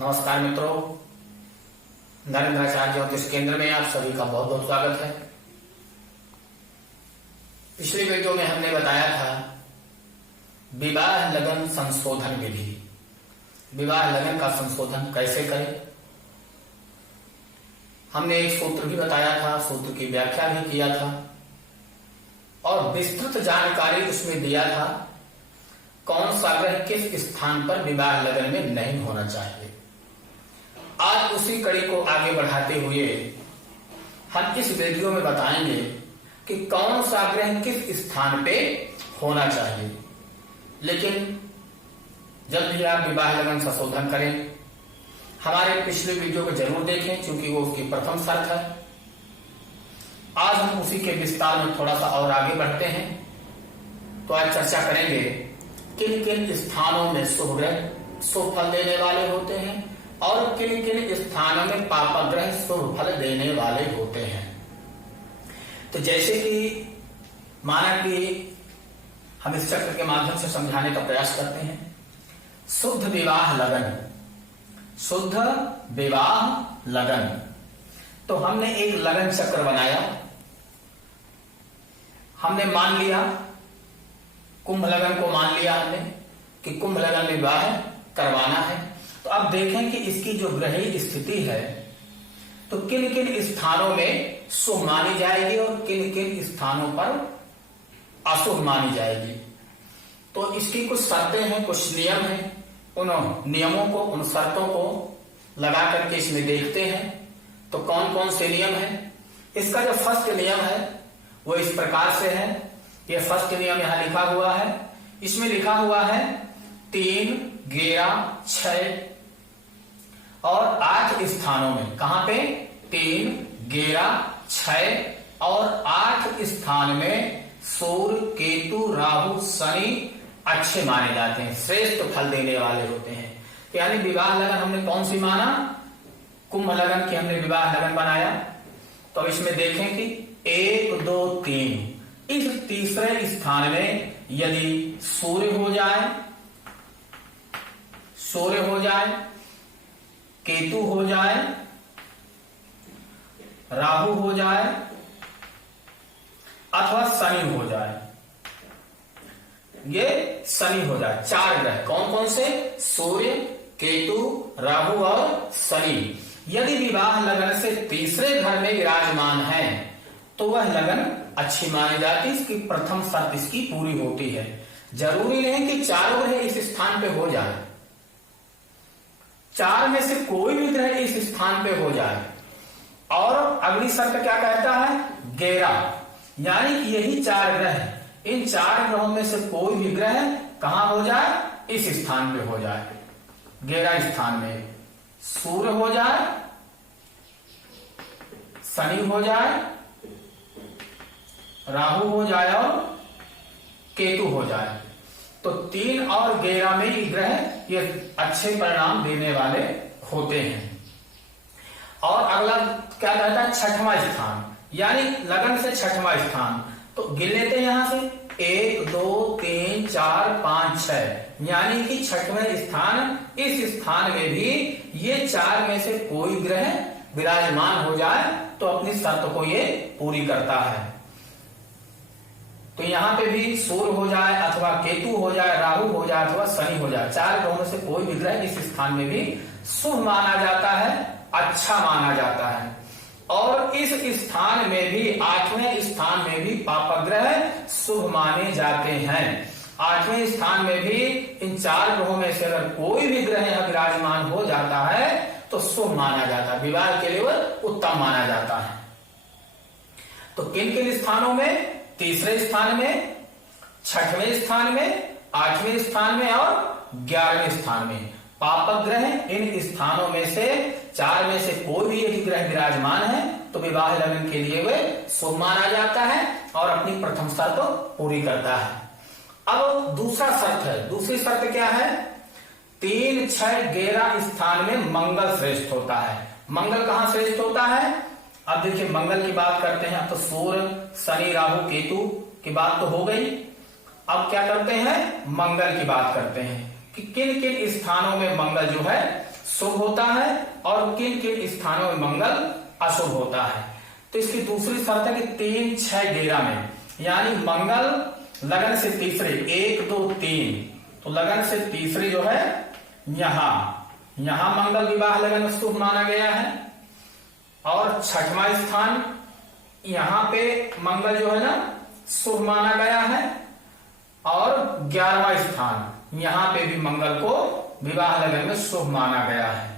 नमस्कार मित्रों, नरेंद्राचार्य ज्योतिष केंद्र में आप सभी का बहुत बहुत स्वागत है। पिछले वीडियो में हमने बताया था विवाह लगन संशोधन विधि। विवाह लगन का संशोधन कैसे करें, हमने एक सूत्र भी बताया था, सूत्र की व्याख्या भी किया था और विस्तृत जानकारी उसमें दिया था कौन सा ग्रह किस स्थान पर विवाह लगन में नहीं होना चाहिए। आज उसी कड़ी को आगे बढ़ाते हुए हम इस वीडियो में बताएंगे कि कौन सा ग्रह किस स्थान पे होना चाहिए। लेकिन जब भी आप विवाह लगन संशोधन करें, हमारे पिछले वीडियो को जरूर देखें, क्योंकि वो उसकी प्रथम शर्त है। आज हम उसी के विस्तार में थोड़ा सा और आगे बढ़ते हैं। तो आज चर्चा करेंगे किन किन स्थानों में शुभ ग्रह शुभ फल देने वाले होते हैं और किन किन स्थानों में पाप ग्रह शुभ फल देने वाले होते हैं। तो जैसे कि माना कि हम इस चक्र के माध्यम से समझाने का प्रयास करते हैं, शुद्ध विवाह लगन, शुद्ध विवाह लगन। तो हमने एक लगन चक्र बनाया, हमने मान लिया कुंभ लगन को, मान लिया हमने कि कुंभ लगन में विवाह करवाना है। तो अब देखें कि इसकी जो ग्रही स्थिति है तो किन किन स्थानों में शुभ मानी जाएगी और किन किन स्थानों पर अशुभ मानी जाएगी। तो इसकी कुछ शर्तें हैं, कुछ नियम हैं। उन नियमों को, उन शर्तों को लगा करके इसमें देखते हैं तो कौन कौन से नियम हैं। इसका जो फर्स्ट नियम है वो इस प्रकार से है। ये फर्स्ट नियम यहां लिखा हुआ है। इसमें लिखा हुआ है 3, 11, 6 और 8 स्थानों में। कहां पे? 3, 11, 6 और 8 स्थान में सूर्य, केतु, राहु, शनि अच्छे माने जाते हैं, श्रेष्ठ फल देने वाले होते हैं। यानी विवाह लगन हमने कौन सी माना? कुंभ लगन की हमने विवाह लगन बनाया। तो अब इसमें देखें कि 1, 2, 3 इस तीसरे स्थान में यदि सूर्य हो जाए, केतु हो जाए, राहु हो जाए अथवा शनि हो जाए, ये शनि हो जाए। 4 ग्रह कौन कौन से? सूर्य, केतु, राहु और शनि यदि विवाह लगन से तीसरे घर में विराजमान है तो वह लगन अच्छी मानी जाती है। इसकी प्रथम शर्त इसकी पूरी होती है। जरूरी नहीं कि 4 ग्रह इस स्थान पे हो जाए, 4 में से कोई भी ग्रह इस स्थान पे हो जाए। और अगली शर्त क्या कहता है? 11, यानी कि यही 4 ग्रह, इन 4 ग्रहों में से कोई भी ग्रह कहां हो जाए? इस स्थान पे हो जाए। 11 स्थान में सूर्य हो जाए, शनि हो जाए, राहु हो जाए और केतु हो जाए। तो 3 और 11 में ये ग्रह ये अच्छे परिणाम देने वाले होते हैं। और अगला क्या कहता है? 6वां स्थान, यानी लगन से 6वां स्थान। तो गिन लेते हैं यहां से 1, 2, 3, 4, 5, 6, यानी कि 6वें स्थान। इस स्थान में भी ये 4 में से कोई ग्रह विराजमान हो जाए तो अपनी शर्त को ये पूरी करता है। तो यहां पे भी सूर्य हो जाए अथवा केतु हो जाए, राहु हो जाए अथवा शनि हो जाए, 4 ग्रहों में से कोई भी ग्रह इस स्थान में भी शुभ माना जाता है, अच्छा माना जाता है। और इस स्थान में भी 8वें स्थान में भी पाप ग्रह शुभ माने जाते हैं। 8वें स्थान में भी इन 4 ग्रहों में से अगर कोई भी ग्रह विराजमान हो जाता है तो शुभ माना जाता है, विवाह के लिए वह उत्तम माना जाता है। तो किन किन स्थानों में? तीसरे स्थान में, 6वें स्थान में, 8वें स्थान में और 11वें स्थान में पापक ग्रह। इन स्थानों में से 4 में से कोई भी एक ग्रह विराजमान है तो विवाह लगन के लिए वह शुभ माना जाता है और अपनी प्रथम शर्त पूरी करता है। अब दूसरा शर्त है। दूसरी शर्त क्या है? 3, 6, 11 स्थान में मंगल श्रेष्ठ होता है। मंगल कहां श्रेष्ठ होता है? अब देखिए मंगल की बात करते हैं। अब तो सूर्य, शनि, राहु, केतु की बात तो हो गई। अब क्या करते हैं? मंगल की बात करते हैं कि किन किन स्थानों में मंगल जो है शुभ होता है और किन किन स्थानों में मंगल अशुभ होता है। तो इसकी दूसरी शर्त है कि 3, 6, 11 में, यानी मंगल लगन से तीसरे 1, 2, 3, तो लगन से तीसरी जो है यहां मंगल विवाह लगन शुभ माना गया है। और छठवां स्थान यहां पे मंगल जो है ना शुभ माना गया है। और 11वां स्थान यहां पे भी मंगल को विवाह लगन में शुभ माना गया है।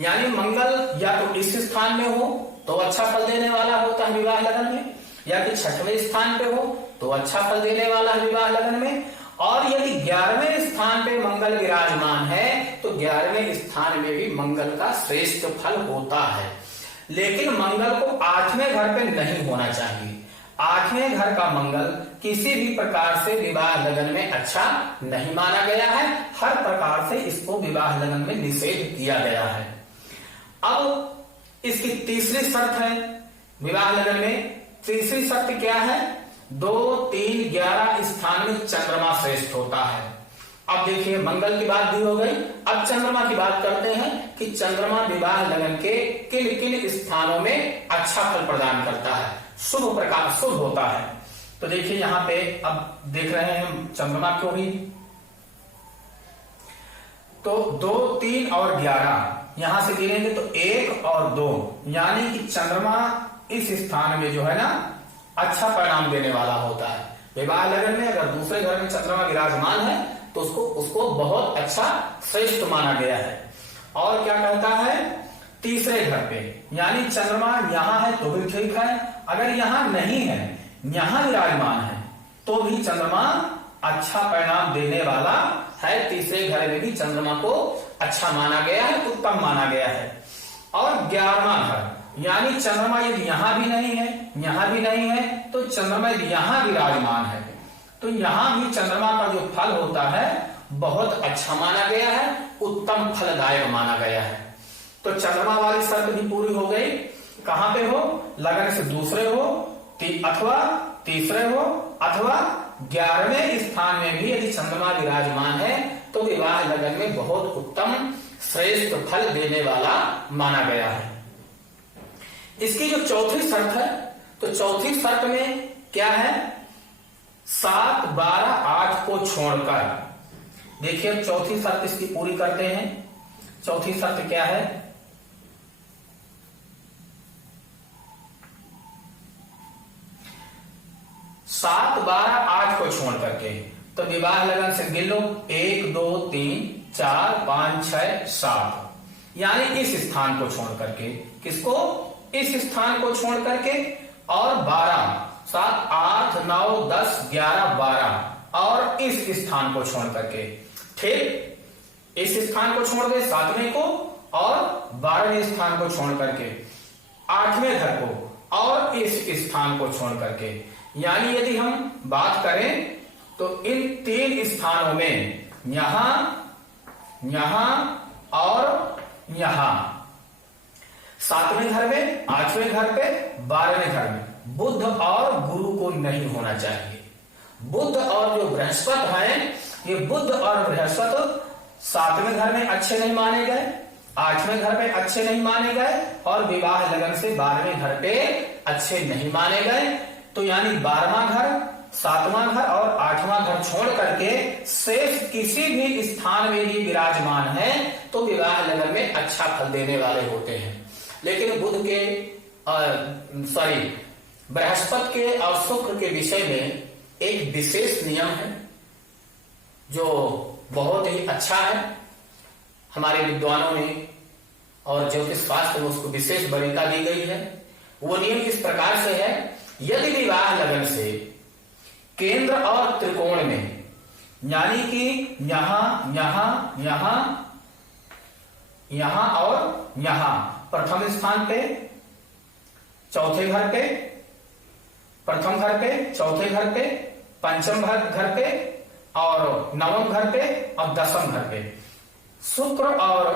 यानी मंगल या तो इस स्थान में हो तो अच्छा फल देने वाला होता है विवाह लगन में, या कि छठवें स्थान पे हो तो अच्छा फल देने वाला है विवाह लगन में। और यदि 11वें स्थान पे मंगल विराजमान है तो 11वें स्थान में भी मंगल का श्रेष्ठ फल होता है। लेकिन मंगल को 8वें घर पे नहीं होना चाहिए। 8वें घर का मंगल किसी भी प्रकार से विवाह लगन में अच्छा नहीं माना गया है। हर प्रकार से इसको विवाह लगन में निषेध किया गया है। अब इसकी तीसरी शर्त है विवाह लगन में। तीसरी शर्त क्या है? 2, 3, 11 स्थान में चंद्रमा श्रेष्ठ होता है। अब देखिए मंगल की बात भी हो गई, अब चंद्रमा की बात करते हैं कि चंद्रमा विवाह लगन के किन किन स्थानों में अच्छा फल प्रदान करता है, शुभ प्रकार शुभ होता है। तो देखिए यहां पे अब देख रहे हैं चंद्रमा को भी, तो 2, 3 और 11 यहां से गिनेंगे तो 1 और 2, यानी कि चंद्रमा इस स्थान में जो है ना अच्छा परिणाम देने वाला होता है। विवाह लगन में अगर दूसरे घर में चंद्रमा विराजमान है तो उसको बहुत अच्छा श्रेष्ठ माना गया है। और क्या कहता है? तीसरे घर पे, यानी चंद्रमा यहां है तो भी ठीक है, अगर यहां नहीं है, यहां विराजमान है तो भी चंद्रमा अच्छा परिणाम देने वाला है। तीसरे घर में भी चंद्रमा को अच्छा माना गया है, उत्तम माना गया है। और 11वां घर, यानी चंद्रमा यदि यहां भी नहीं है, यहां भी नहीं है, तो चंद्रमा यदि यहां विराजमान है तो यहां भी चंद्रमा का जो फल होता है बहुत अच्छा माना गया है, उत्तम फलदायक माना गया है। तो चंद्रमा वाली शर्त भी पूरी हो गई। कहां पे हो? लगन से दूसरे हो अथवा तीसरे हो अथवा 11वें स्थान में भी यदि चंद्रमा विराजमान है तो विवाह लगन में बहुत उत्तम श्रेष्ठ फल देने वाला माना गया है। इसकी जो चौथी शर्त है, तो चौथी शर्त में क्या है? 7, 12, 8 को छोड़कर, देखिए चौथी शर्त इसकी पूरी करते हैं। चौथी शर्त क्या है? 7, 12, 8 को छोड़ करके, तो विवाह लगन से गिन लो 1, 2, 3, 4, 5, 6, 7, यानी इस स्थान को छोड़ करके। किसको? इस स्थान को छोड़ करके। और 12, 7, 8, 9, 10, 11, 12 और इस स्थान को छोड़ करके। ठीक, इस स्थान को छोड़ दे 7वें को और 12वें स्थान को छोड़ करके, 8वें घर को और इस स्थान को छोड़ करके। यानी यदि हम बात करें तो इन 3 स्थानों में यहां, यहां और यहां, 7वें घर में, 8वें घर पे, 12वें घर में बुध और गुरु को नहीं होना चाहिए। बुध और जो बृहस्पति है, ये बुध और बृहस्पति 7वें घर में अच्छे नहीं माने गए, 8वें घर पे अच्छे नहीं माने गए और विवाह लगन से 12वें घर पे अच्छे नहीं माने गए। तो यानी 12वां घर, 7वां घर और 8वां घर छोड़ करके शेष किसी भी स्थान में ये विराजमान है तो विवाह लगन में अच्छा फल देने वाले होते हैं। लेकिन बुध के बृहस्पति के और शुक्र के विषय में एक विशेष नियम है जो बहुत ही अच्छा है। हमारे विद्वानों ने और ज्योतिष शास्त्र में उसको विशेष वरीयता दी गई है। वो नियम इस प्रकार से है, यदि विवाह लगन से केंद्र और त्रिकोण में, यानी कि यहां, यहां, यहां, यहां और यहां, प्रथम स्थान पे, चौथे घर पे, प्रथम घर पे, चौथे घर पे, पंचम घर पे और नवम घर पे और 10वें घर पे शुक्र और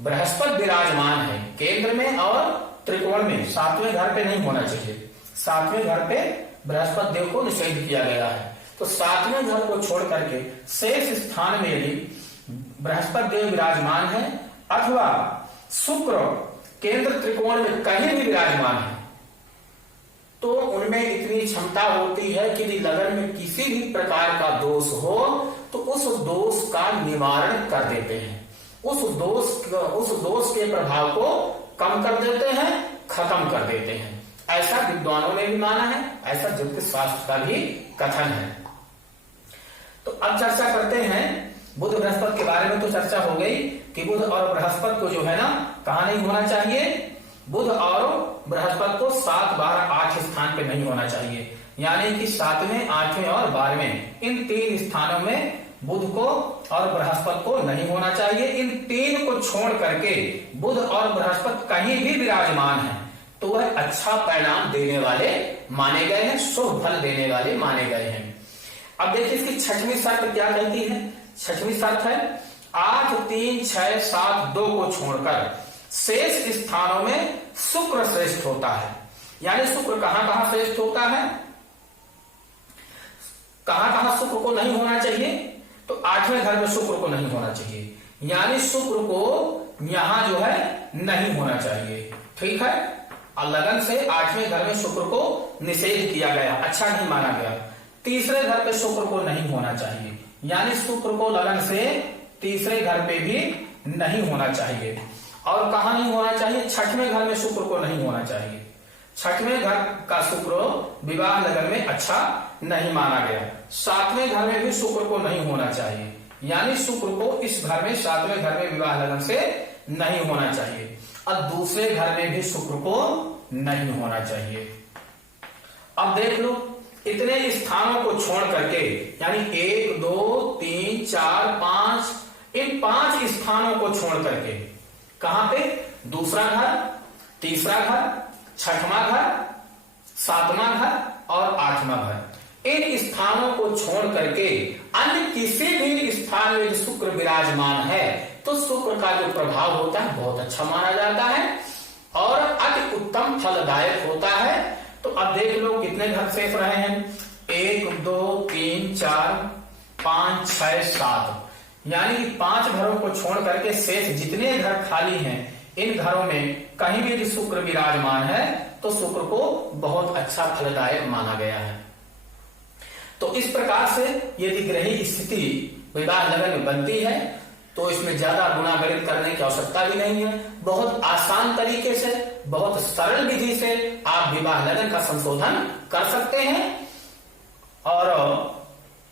बृहस्पति विराजमान है केंद्र में और त्रिकोण में। 7वें घर पे नहीं होना चाहिए। 7वें घर पे बृहस्पति देव को निषेध किया गया है। तो 7वें घर को छोड़ करके शेष स्थान में यदि बृहस्पति देव विराजमान है अथवा शुक्र केंद्र त्रिकोण में कहीं भी विराजमान है, तो उनमें इतनी क्षमता होती है कि यदि लगन में किसी भी प्रकार का दोष हो तो उस दोष का निवारण कर देते हैं, उस दोष के प्रभाव को कम कर देते हैं, खत्म कर देते हैं। ऐसा विद्वानों ने भी माना है, ऐसा ज्योतिष शास्त्र का भी कथन है। तो अब चर्चा करते हैं बुध बृहस्पति के बारे में। तो चर्चा हो गई कि बुध और बृहस्पति को जो है ना कहां नहीं होना चाहिए, बुध और बृहस्पति को 7, 12, 8 स्थान पे नहीं होना चाहिए, यानी कि 7वें, 8वें और 12वें इन 3 स्थानों में बुध को और बृहस्पति को नहीं होना चाहिए। इन 3 को छोड़ करके बुध और बृहस्पति कहीं भी विराजमान है तो वह अच्छा परिणाम देने वाले माने गए हैं, शुभ फल देने वाले माने गए हैं। अब देखिए इसकी 6वीं शर्त क्या कहती है। 6वीं शर्त है 8, 3, 6, 7, 2 को छोड़कर शेष स्थानों में शुक्र श्रेष्ठ होता है। यानी शुक्र कहां कहां श्रेष्ठ होता है, कहां कहां शुक्र को नहीं होना चाहिए, तो 8वें घर में शुक्र को नहीं होना चाहिए, यानी शुक्र को यहां जो है नहीं होना चाहिए। ठीक है, और लगन से 8वें घर में शुक्र को निषेध किया गया, अच्छा नहीं माना गया। तीसरे घर पे शुक्र को नहीं होना चाहिए, यानी शुक्र को लगन से तीसरे घर पे भी नहीं होना चाहिए। और कहा नहीं होना चाहिए, 6वें घर में शुक्र को नहीं होना चाहिए। 6वें घर का शुक्र विवाह लगन में अच्छा नहीं माना गया। 7वें घर में भी शुक्र को नहीं होना चाहिए, यानी शुक्र को इस घर में 7वें घर में विवाह लगन से नहीं होना चाहिए। और दूसरे घर में भी शुक्र को नहीं होना चाहिए। अब देख लो इतने स्थानों को छोड़ करके, यानी 1, 2, 3, 4, 5, इन 5 स्थानों को छोड़ करके कहां पे, दूसरा घर, तीसरा घर, 6वां घर, 7वां घर और 8वां घर, इन स्थानों को छोड़ करके अन्य किसी भी स्थान में शुक्र विराजमान है तो शुक्र का जो प्रभाव होता है बहुत अच्छा माना जाता है और अति उत्तम फलदायक होता है। तो अब देख लो कितने घर शेष रहे हैं, 1, 2, 3, 4, 5, 6, 7, यानी कि 5 घरों को छोड़ करके शेष जितने घर खाली हैं इन घरों में कहीं भी शुक्र विराजमान है तो शुक्र को बहुत अच्छा फलदायक माना गया है। तो इस प्रकार से यदि ग्रही स्थिति विवाह लगन में बनती है तो इसमें ज्यादा गुणागणित करने की आवश्यकता भी नहीं है। बहुत आसान तरीके से, बहुत सरल विधि से आप विवाह लगन का संशोधन कर सकते हैं और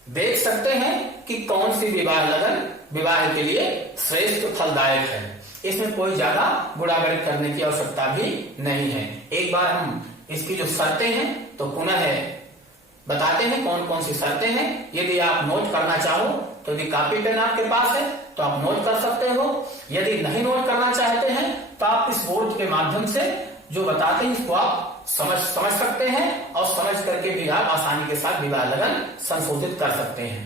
देख सकते हैं कि कौन सी विवाह लगन विवाह के लिए श्रेष्ठ फलदायक है। इसमें कोई ज्यादा गुणागणित करने की आवश्यकता भी नहीं है। एक बार हम इसकी जो शर्तें हैं तो पुनः बताते हैं कौन कौन सी शर्तें हैं। यदि आप नोट करना चाहो तो यदि कॉपी पेन आपके पास है तो आप नोट कर सकते हो, यदि नहीं नोट करना चाहते हैं तो आप इस बोर्ड के माध्यम से जो बताते हैं इसको आप समझ सकते हैं और समझ करके भी आप आसानी के साथ विवाह लगन संशोधित कर सकते हैं।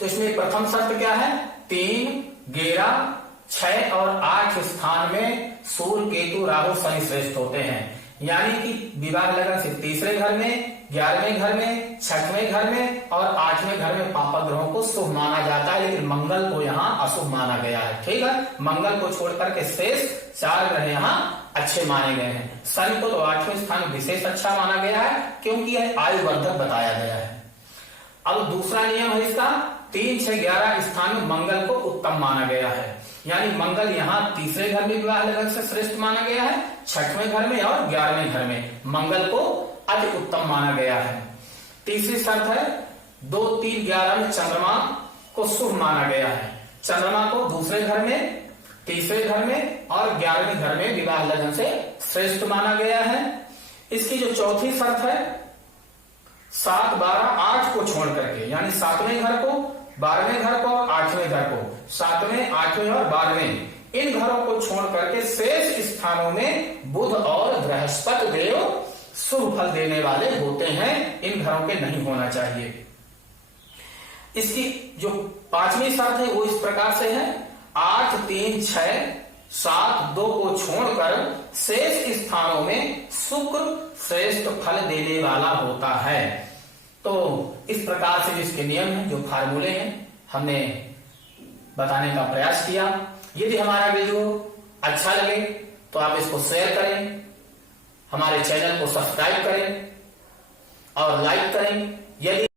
तो इसमें प्रथम शर्त क्या है, 3, 11, 6 और 8 स्थान में सूर्य, केतु, राहु, शनि श्रेष्ठ होते हैं, यानी कि विवाह लगन से तीसरे घर में, 11वें घर में, 6वें घर में और 8वें घर में पापा ग्रहों को शुभ माना जाता है, लेकिन मंगल को यहाँ अशुभ माना गया है। ठीक है, मंगल को छोड़कर के शेष 4 ग्रह यहाँ अच्छे माने गए हैं। शनि को तो 8वें स्थान विशेष अच्छा माना गया है क्योंकि यह आयुवर्धक बताया गया है। अब दूसरा नियम है इसका, 3, 6, 11 स्थान में मंगल को उत्तम माना गया है, यानी मंगल यहाँ तीसरे घर में विवाह लगन से श्रेष्ठ माना गया है, 6वें घर में और 11वें घर में मंगल को अति उत्तम माना गया है। तीसरी शर्त है 2, 3, 11 में चंद्रमा को शुभ माना गया है, चंद्रमा को दूसरे घर में, तीसरे घर में और 11वें घर में विवाह लगन से श्रेष्ठ माना गया है। इसकी जो चौथी शर्त है 7, 12, 8 को छोड़ करके, यानी 7वें घर को, 12वें घर को और 8वें घर को, 7वें, 8वें और 12वें इन घरों को छोड़ करके शेष स्थानों में बुध और बृहस्पति देव शुभ फल देने वाले होते हैं, इन घरों के नहीं होना चाहिए। इसकी जो 5वीं शर्त है वो इस प्रकार से है, 8, 3, 6, 7, 2 को छोड़कर शेष स्थानों में शुक्र श्रेष्ठ फल देने वाला होता है। तो इस प्रकार से जिसके नियम हैं, जो फार्मूले हैं, हमने बताने का प्रयास किया। यदि हमारा वीडियो अच्छा लगे तो आप इसको शेयर करें, हमारे चैनल को सब्सक्राइब करें और लाइक करें। यदि